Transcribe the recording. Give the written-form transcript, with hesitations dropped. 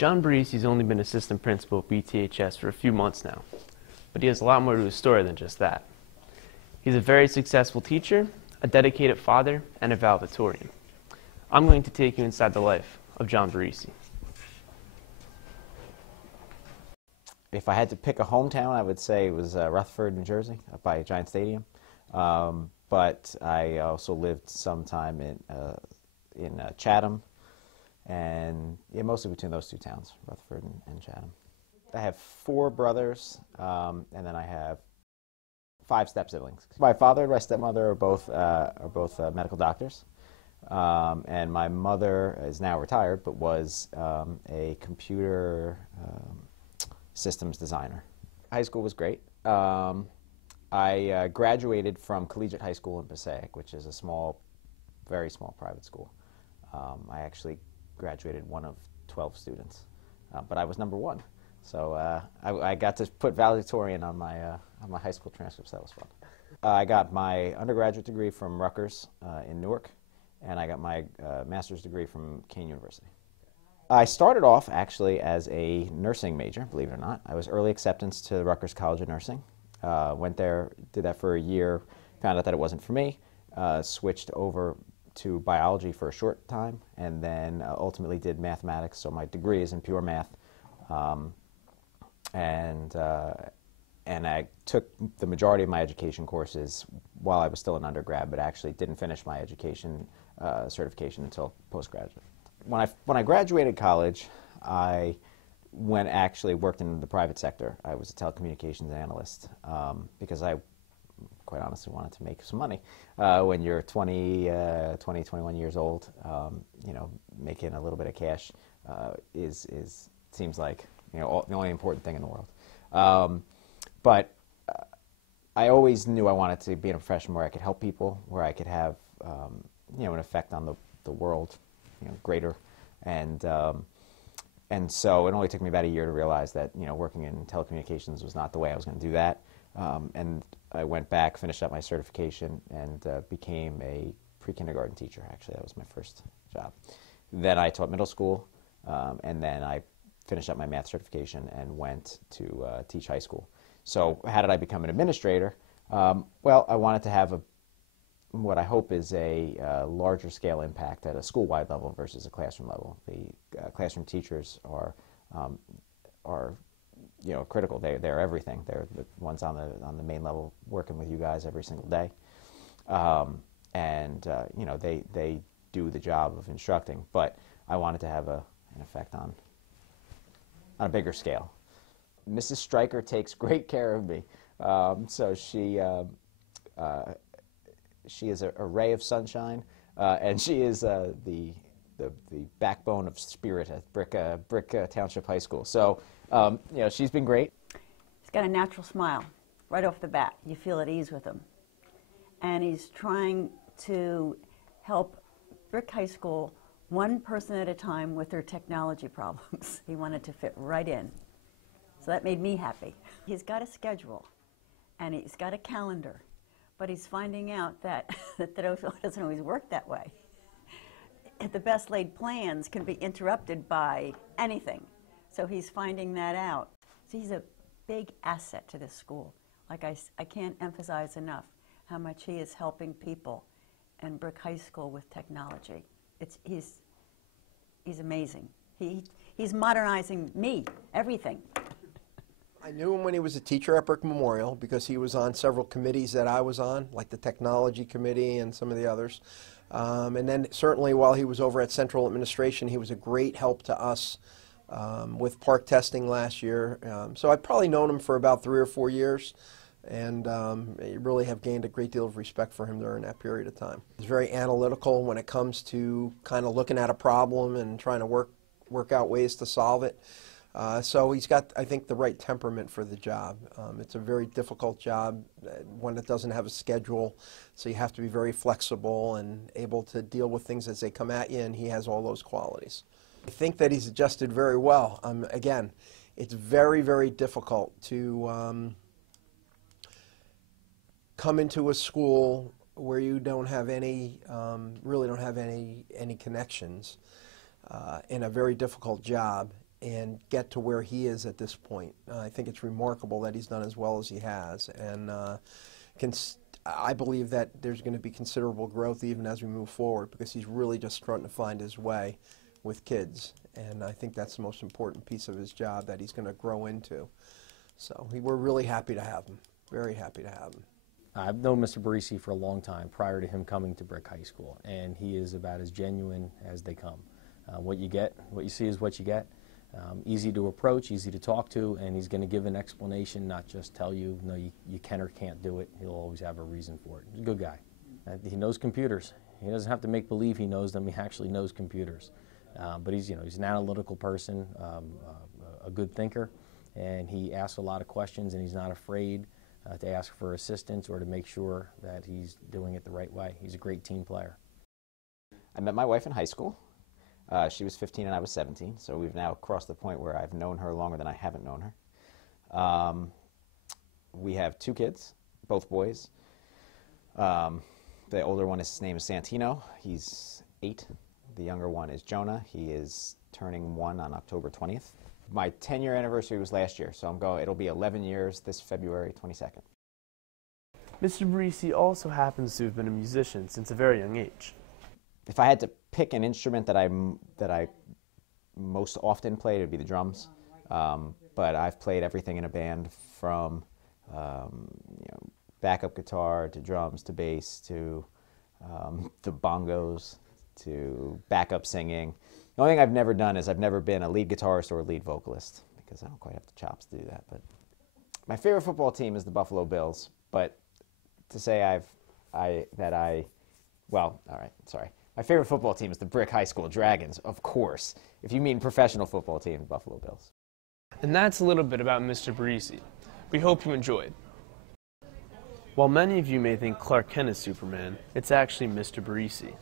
John Barresi's only been assistant principal at BTHS for a few months now, but he has a lot more to his story than just that. He's a very successful teacher, a dedicated father, and a valedictorian. I'm going to take you inside the life of John Barresi. If I had to pick a hometown, I would say it was Rutherford, New Jersey, up by Giant Stadium. But I also lived some time in Chatham, and yeah, mostly between those two towns, Rutherford and Chatham. I have 4 brothers, and then I have 5 step-siblings. My father and my stepmother are both medical doctors, and my mother is now retired, but was a computer systems designer. High school was great. I graduated from Collegiate High School in Passaic, which is a small, very small private school. I actually graduated one of 12 students, but I was number 1. So I got to put valedictorian on my high school transcripts. That was fun. I got my undergraduate degree from Rutgers in Newark, and I got my master's degree from Kean University. I started off actually as a nursing major, believe it or not. I was early acceptance to Rutgers College of Nursing. Went there, did that for a year, found out that it wasn't for me, switched over to biology for a short time, and then ultimately did mathematics, so my degree is in pure math. And I took the majority of my education courses while I was still an undergrad, but actually didn't finish my education certification until postgraduate. When I graduated college, I actually worked in the private sector. I was a telecommunications analyst because I quite honestly wanted to make some money. When you're 21 years old, you know, making a little bit of cash seems like, you know, the only important thing in the world. But I always knew I wanted to be in a profession where I could help people, where I could have, you know, an effect on the world, you know, greater. And so it only took me about a year to realize that, you know, working in telecommunications was not the way I was going to do that. And I went back, finished up my certification, and became a pre-kindergarten teacher. Actually, that was my first job. Then I taught middle school, and then I finished up my math certification and went to teach high school. So how did I become an administrator? Well, I wanted to have what I hope is a larger scale impact at a school-wide level versus a classroom level. The classroom teachers are you know, critical. They're everything. They're the ones on the main level working with you guys every single day, and you know, they do the job of instructing. But I wanted to have an effect on a bigger scale. Mrs. Stryker takes great care of me, so she is a ray of sunshine, and she is the backbone of spirit at Brick Township High School. So, you know, she's been great. He's got a natural smile right off the bat. You feel at ease with him. And he's trying to help Brick High School one person at a time with their technology problems. He wanted to fit right in. So that made me happy. He's got a schedule, and he's got a calendar. But he's finding out that that doesn't always work that way. The best laid plans can be interrupted by anything. So he's finding that out. So he's a big asset to this school. Like I can't emphasize enough how much he is helping people in Brick High School with technology. He's amazing. He's modernizing me, everything. I knew him when he was a teacher at Brick Memorial because he was on several committees that I was on, like the technology committee and some of the others. And then certainly while he was over at Central Administration, he was a great help to us with park testing last year. So I've probably known him for about 3 or 4 years, and really have gained a great deal of respect for him during that period of time. He's very analytical when it comes to kind of looking at a problem and trying to work out ways to solve it. So he's got, I think, the right temperament for the job. It's a very difficult job, one that doesn't have a schedule, so you have to be very flexible and able to deal with things as they come at you, and he has all those qualities. I think that he's adjusted very well. Again, it's very, very difficult to come into a school where you don't have any, really don't have any connections in a very difficult job and get to where he is at this point. I think it's remarkable that he's done as well as he has, and I believe that there's going to be considerable growth even as we move forward, because he's really just starting to find his way with kids, and I think that's the most important piece of his job that he's going to grow into. So we're really happy to have him, very happy to have him. I've known Mr. Barresi for a long time prior to him coming to Brick High School, and he is about as genuine as they come. What you see is what you get. Easy to approach, easy to talk to, and he's going to give an explanation, not just tell you, no, you can or can't do it. He'll always have a reason for it. He's a good guy. He knows computers. He doesn't have to make believe he knows them. He actually knows computers. But he's an analytical person, a good thinker, and he asks a lot of questions, and he's not afraid to ask for assistance or to make sure that he's doing it the right way. He's a great team player. I met my wife in high school. She was 15 and I was 17, so we've now crossed the point where I've known her longer than I haven't known her. We have 2 kids, both boys. The older one, his name is Santino. He's 8. The younger one is Jonah. He is turning 1 on October 20th. My 10-year anniversary was last year, so it'll be 11 years this February 22nd. Mr. Barresi also happens to have been a musician since a very young age. If I had to pick an instrument that I most often played, it would be the drums. But I've played everything in a band from backup guitar to drums to bass to the bongos to backup singing. The only thing I've never done is I've never been a lead guitarist or a lead vocalist, because I don't quite have the chops to do that. But my favorite football team is the Buffalo Bills. But to say well, all right, sorry. My favorite football team is the Brick High School Dragons, of course. If you mean professional football team, Buffalo Bills. And that's a little bit about Mr. Barresi. We hope you enjoyed. While many of you may think Clark Kent is Superman, it's actually Mr. Barresi.